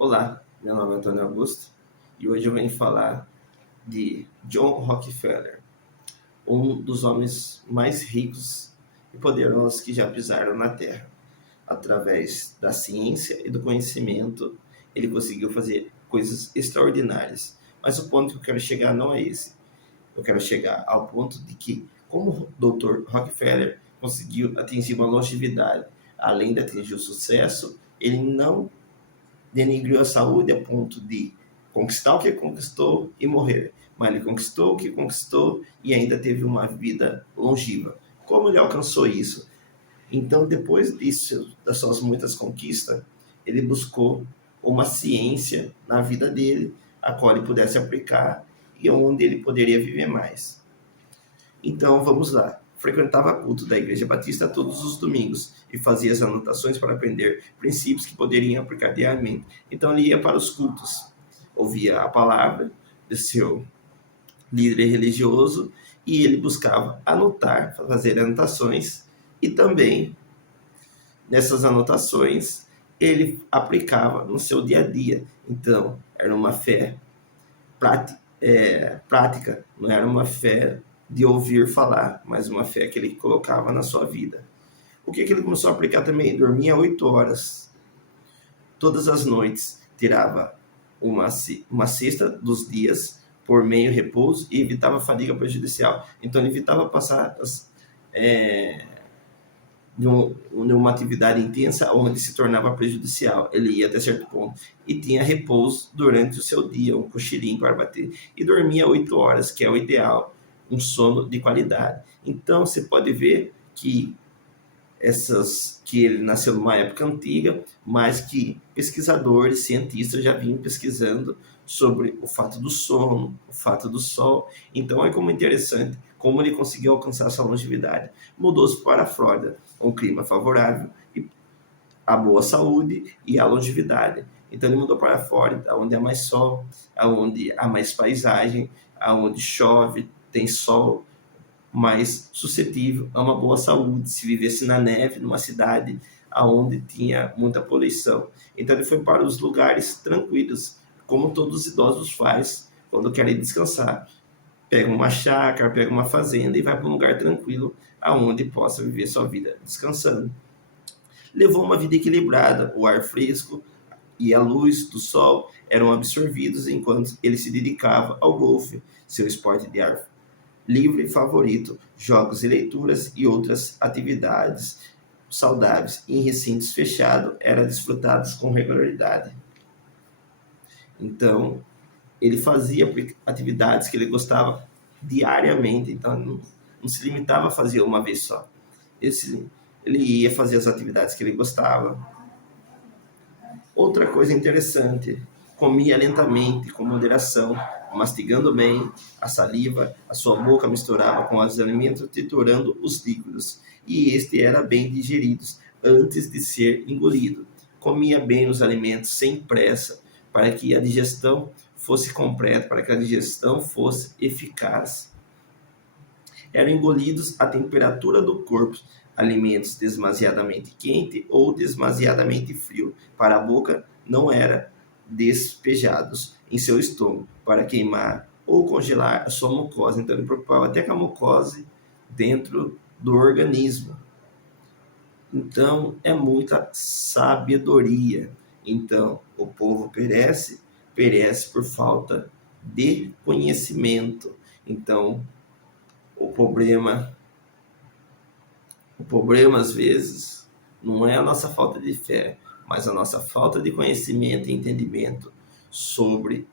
Olá, meu nome é Antônio Augusto e hoje eu venho falar de John Rockefeller, um dos homens mais ricos e poderosos que já pisaram na Terra. Através da ciência e do conhecimento, ele conseguiu fazer coisas extraordinárias. Mas o ponto que eu quero chegar não é esse. Eu quero chegar ao ponto de que, como o Dr. Rockefeller conseguiu atingir uma longevidade, além de atingir o sucesso, ele não denigriu a saúde a ponto de conquistar o que conquistou e morrer. Mas ele conquistou o que conquistou e ainda teve uma vida longeva. Como ele alcançou isso? Então, depois disso, das suas muitas conquistas, ele buscou uma ciência na vida dele, a qual ele pudesse aplicar e onde ele poderia viver mais. Então, vamos lá. Frequentava culto da Igreja Batista todos os domingos e fazia as anotações para aprender princípios que poderiam aplicar diariamente. Então, ele ia para os cultos, ouvia a palavra do seu líder religioso e ele buscava anotar, fazer anotações e também nessas anotações ele aplicava no seu dia a dia. Então, era uma fé prática, não era uma fé de ouvir falar, mas uma fé que ele colocava na sua vida. O que ele começou a aplicar também? Dormia 8 horas todas as noites, tirava uma cesta dos dias por meio repouso e evitava fadiga prejudicial. Então ele evitava passar numa atividade intensa onde se tornava prejudicial. Ele ia até certo ponto e tinha repouso durante o seu dia, um cochilinho para bater. E dormia 8 horas, que é o ideal, um sono de qualidade. Então você pode ver que ele nasceu numa época antiga, mas que pesquisadores, cientistas já vinham pesquisando sobre o fato do sono, o fato do sol. Então é como interessante como ele conseguiu alcançar essa longevidade. Mudou-se para a Flórida, um clima favorável, e a boa saúde e a longevidade. Então ele mudou para a Flórida, onde há mais sol, onde há mais paisagem, onde chove, tem sol, mais suscetível a uma boa saúde, se vivesse na neve, numa cidade onde tinha muita poluição. Então ele foi para os lugares tranquilos, como todos os idosos fazem quando querem descansar. Pega uma chácara, pega uma fazenda e vai para um lugar tranquilo, aonde possa viver sua vida descansando. Levou uma vida equilibrada, o ar fresco e a luz do sol eram absorvidos enquanto ele se dedicava ao golfe, seu esporte de ar livre favorito, jogos e leituras e outras atividades saudáveis em recintos fechados eram desfrutados com regularidade. Então, ele fazia atividades que ele gostava diariamente, então não se limitava a fazer uma vez só. Ele ia fazer as atividades que ele gostava. Outra coisa interessante, comia lentamente, com moderação, mastigando bem a saliva, a sua boca misturava com os alimentos, triturando os líquidos, e este era bem digerido antes de ser engolido. Comia bem os alimentos sem pressa, para que a digestão fosse completa, para que a digestão fosse eficaz. Eram engolidos à temperatura do corpo, alimentos demasiadamente quente ou demasiadamente frio para a boca não era despejados em seu estômago para queimar ou congelar a sua mucosa. Então ele preocupava até com a mucosa dentro do organismo. Então é muita sabedoria. Então o povo perece por falta de conhecimento. Então o problema às vezes não é a nossa falta de fé, mas a nossa falta de conhecimento e entendimento sobre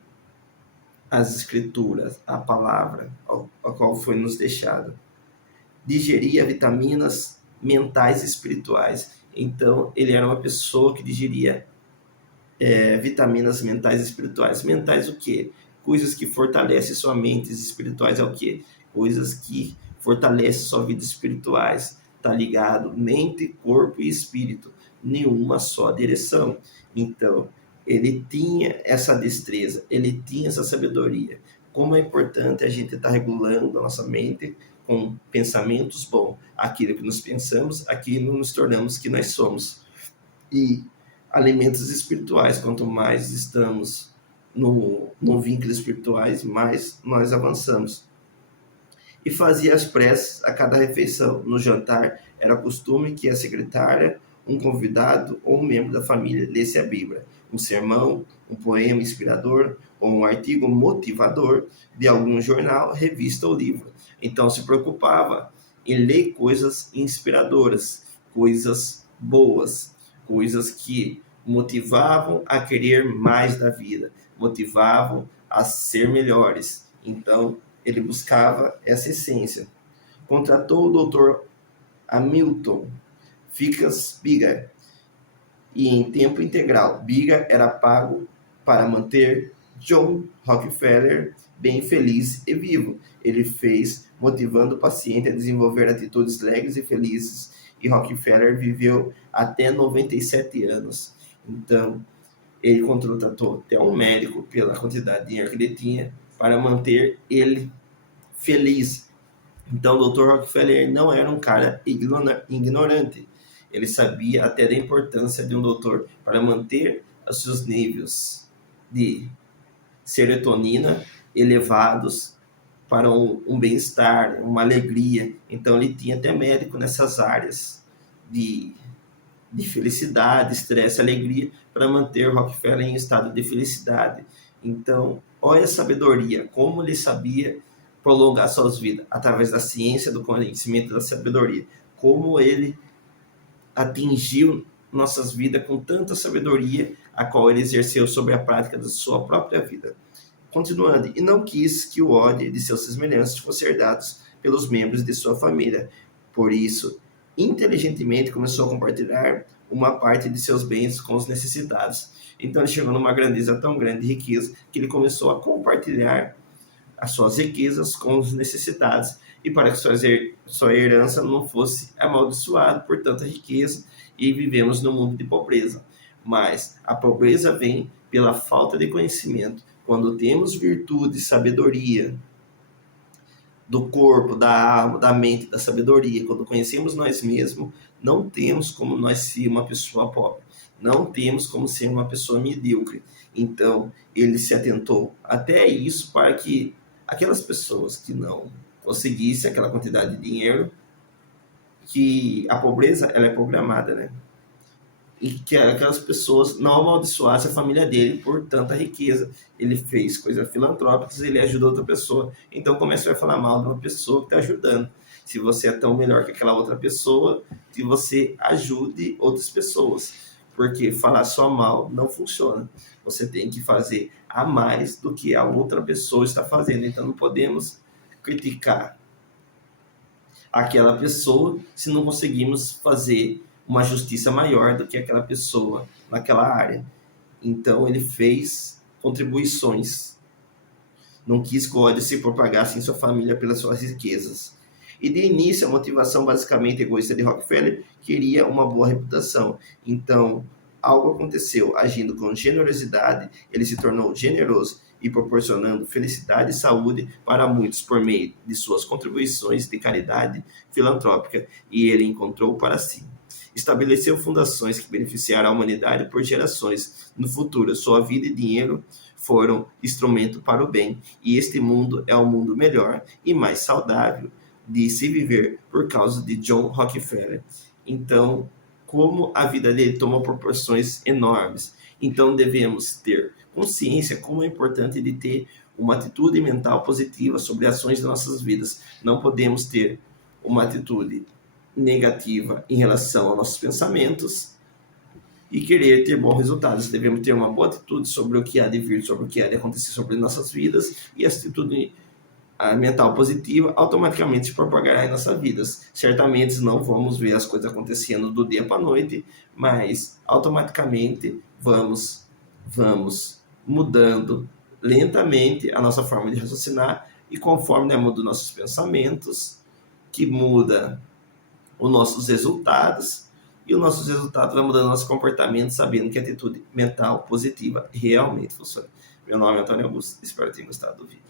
as escrituras, a palavra a qual foi nos deixada. Digeria vitaminas mentais e espirituais. Então ele era uma pessoa que digeria vitaminas mentais e espirituais. Mentais o quê? Coisas que fortalecem sua mente. Espirituais é o quê? Coisas que fortalecem sua vida espirituais. Tá ligado? Mente, corpo e espírito. Nenhuma só direção. Então, ele tinha essa destreza, ele tinha essa sabedoria. Como é importante a gente estar regulando a nossa mente com pensamentos bons. Aquilo que nós pensamos, aquilo nos tornamos que nós somos. E alimentos espirituais. Quanto mais estamos no vínculo espirituais, mais nós avançamos. E fazia as preces a cada refeição. No jantar, era costume que a secretária, um convidado ou um membro da família lesse a Bíblia, um sermão, um poema inspirador ou um artigo motivador de algum jornal, revista ou livro. Então se preocupava em ler coisas inspiradoras, coisas boas, coisas que motivavam a querer mais da vida, motivavam a ser melhores. Então ele buscava essa essência. Contratou o Dr. Hamilton Ficas Biga e em tempo integral. Biga era pago para manter John Rockefeller bem feliz e vivo. Ele fez motivando o paciente a desenvolver atitudes alegres e felizes, e Rockefeller viveu até 97 anos. Então, ele contratou até um médico pela quantidade de dinheiro que ele tinha para manter ele feliz. Então, o Dr. Rockefeller não era um cara ignorante. Ele sabia até da importância de um doutor para manter os seus níveis de serotonina elevados para um bem-estar, uma alegria. Então, ele tinha até médico nessas áreas de felicidade, estresse, alegria, para manter o Rockefeller em estado de felicidade. Então, olha a sabedoria, como ele sabia prolongar suas vidas, através da ciência, do conhecimento, da sabedoria. Como ele atingiu nossas vidas com tanta sabedoria, a qual ele exerceu sobre a prática da sua própria vida. Continuando, e não quis que o ódio de seus semelhantes fosse herdado pelos membros de sua família. Por isso, inteligentemente começou a compartilhar uma parte de seus bens com os necessitados. Então ele chegou numa grandeza tão grande de riqueza que ele começou a compartilhar as suas riquezas com os necessitados, e para que sua herança não fosse amaldiçoada por tanta riqueza, e vivemos num mundo de pobreza. Mas a pobreza vem pela falta de conhecimento. Quando temos virtude, sabedoria do corpo, da alma, da mente, da sabedoria, quando conhecemos nós mesmos, não temos como nós ser uma pessoa pobre, não temos como ser uma pessoa medíocre. Então, ele se atentou até isso para que aquelas pessoas que não conseguissem aquela quantidade de dinheiro, que a pobreza ela é programada, né? E que aquelas pessoas não amaldiçoassem a família dele por tanta riqueza. Ele fez coisas filantrópicas, ele ajudou outra pessoa. Então, como é que você vai falar mal de uma pessoa que está ajudando? Se você é tão melhor que aquela outra pessoa, que você ajude outras pessoas. Porque falar só mal não funciona. Você tem que fazer a mais do que a outra pessoa está fazendo. Então, não podemos criticar aquela pessoa se não conseguimos fazer uma justiça maior do que aquela pessoa naquela área. Então ele fez contribuições. Não quis que o ódio se propagasse em sua família pelas suas riquezas. E de início a motivação basicamente egoísta de Rockefeller queria uma boa reputação. Então algo aconteceu. Agindo com generosidade, ele se tornou generoso e proporcionando felicidade e saúde para muitos por meio de suas contribuições de caridade filantrópica, e ele encontrou para si. Estabeleceu fundações que beneficiaram a humanidade por gerações. No futuro, sua vida e dinheiro foram instrumento para o bem, e este mundo é um mundo melhor e mais saudável de se viver por causa de John Rockefeller. Então, como a vida dele tomou proporções enormes. Então, devemos ter consciência como é importante de ter uma atitude mental positiva sobre ações de nossas vidas. Não podemos ter uma atitude negativa em relação aos nossos pensamentos e querer ter bons resultados. Devemos ter uma boa atitude sobre o que há de vir, sobre o que há de acontecer sobre nossas vidas, e a atitude mental positiva automaticamente se propagará em nossas vidas. Certamente não vamos ver as coisas acontecendo do dia para a noite, mas automaticamente vamos mudando lentamente a nossa forma de raciocinar, e conforme muda os nossos pensamentos, que muda os nossos resultados, e os nossos resultados vão mudando nosso comportamento, sabendo que a atitude mental positiva realmente funciona. Meu nome é Antônio Augusto, espero que tenham gostado do vídeo.